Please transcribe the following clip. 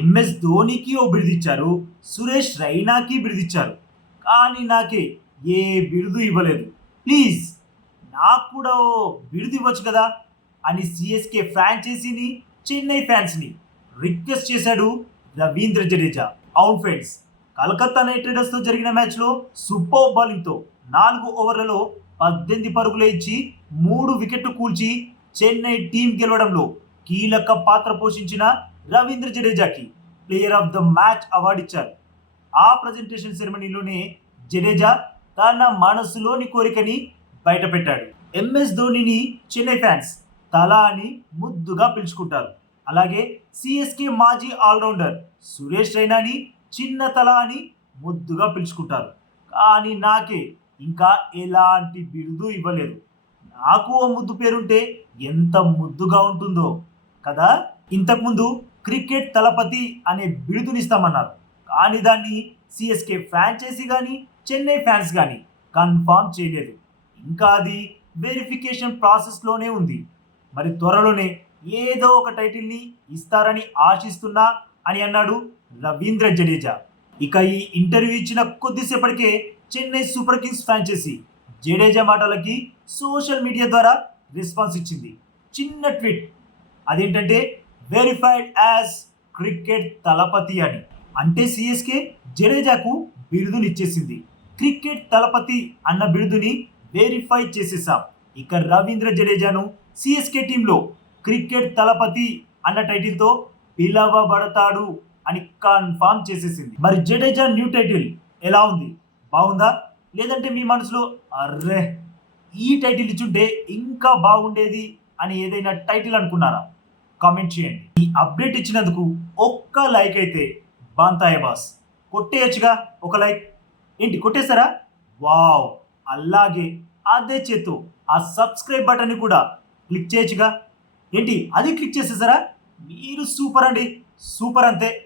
MS ధోనికి ఓ బిరుదిచ్చారు సురేష్ రైనాకి బిరుదిచ్చారు. కానీ నాకే ఏ బిరుదు ఇవ్వలేదు. ప్లీజ్ నాకు కూడా ఓ బిరుదు ఇవ్వచ్చు కదా అని సిఎస్కే ఫ్రాంచైజీని చెన్నై ఫ్యాన్స్ని రిక్వెస్ట్ చేశాడు రవీంద్ర జడేజా. అవును ఫ్రెండ్స్ కలకత్తా నైట్ రైడర్స్తో జరిగిన మ్యాచ్లో సూపర్ బౌలింగ్తో నాలుగు ఓవర్లలో పద్దెనిమిది పరుగులు ఇచ్చి మూడు వికెట్లు కూల్చి చెన్నై టీం గెలవడంలో కీలక పాత్ర పోషించిన Ravindra జడేజాకి player of the match award ఇచ్చారు. ఆ ప్రజెంటేషన్ సెరమనీలోనే జడేజా తన మనసులోని కోరికని బయటపెట్టాడు. ఎంఎస్ ధోనిని చెన్నై ఫ్యాన్స్ తల అని ముద్దుగా పిలుచుకుంటారు. అలాగే సిఎస్కే మాజీ ఆల్రౌండర్ సురేష్ రైనాని చిన్న తల అని ముద్దుగా పిలుచుకుంటారు. కానీ నాకే ఇంకా ఎలాంటి బిరుదు ఇవ్వలేదు. నాకు ఓ ముద్దు పేరుంటే ఎంత ముద్దుగా ఉంటుందో కదా? ఇంతకుముందు క్రికెట్ తలపతి అనే బిరుదునిస్తామన్నారు. కానీ దాన్ని సిఎస్కే ఫ్రాంచైజీ కానీ చెన్నై ఫ్యాన్స్ కానీ కన్ఫామ్ చేయలేదు. ఇంకా అది వెరిఫికేషన్ ప్రాసెస్లోనే ఉంది. మరి త్వరలోనే ఏదో ఒక టైటిల్ని ఇస్తారని ఆశిస్తున్నా అని అన్నాడు రవీంద్ర జడేజా. ఇక ఈ ఇంటర్వ్యూ ఇచ్చిన కొద్దిసేపటికే Chennai Super Kings franchisee Jadeja మాటలకి సోషల్ మీడియా ద్వారా రెస్పాన్స్ ఇచ్చింది. చిన్న ట్వీట్. అదేంటంటే వెరిఫైడ్ యాజ్ క్రికెట్ తలపతి అని. అంటే సిఎస్కే జడేజాకు బిరుదుని ఇచ్చేసింది క్రికెట్ తలపతి అన్న బిరుదుని వెరిఫై చేసేసాం ఇక రవీంద్ర జడేజాను సిఎస్కే టీంలో క్రికెట్ తలపతి అన్న టైటిల్తో పిలవబడతాడు అని కన్ఫామ్ చేసేసింది. మరి జడేజా న్యూ టైటిల్ ఎలా ఉంది? బాగుందా? లేదంటే మీ మనసులో అర్రే ఈ టైటిల్ ఇచ్చుంటే ఇంకా బాగుండేది అని ఏదైనా టైటిల్ అనుకున్నారా? కామెంట్ చేయండి. ఈ అప్డేట్ ఇచ్చినందుకు ఒక్క లైక్ అయితే బాంతాయ బాస్. కొట్టేయచ్చుగా ఒక లైక్. ఏంటి కొట్టేశారా? వావ్! అలాగే అదే చేత్తో ఆ సబ్స్క్రైబ్ బటన్ని కూడా క్లిక్ చేయొచ్చుగా. ఏంటి అది క్లిక్ చేసేసారా? మీరు సూపర్ అండి. సూపర్ అంతే.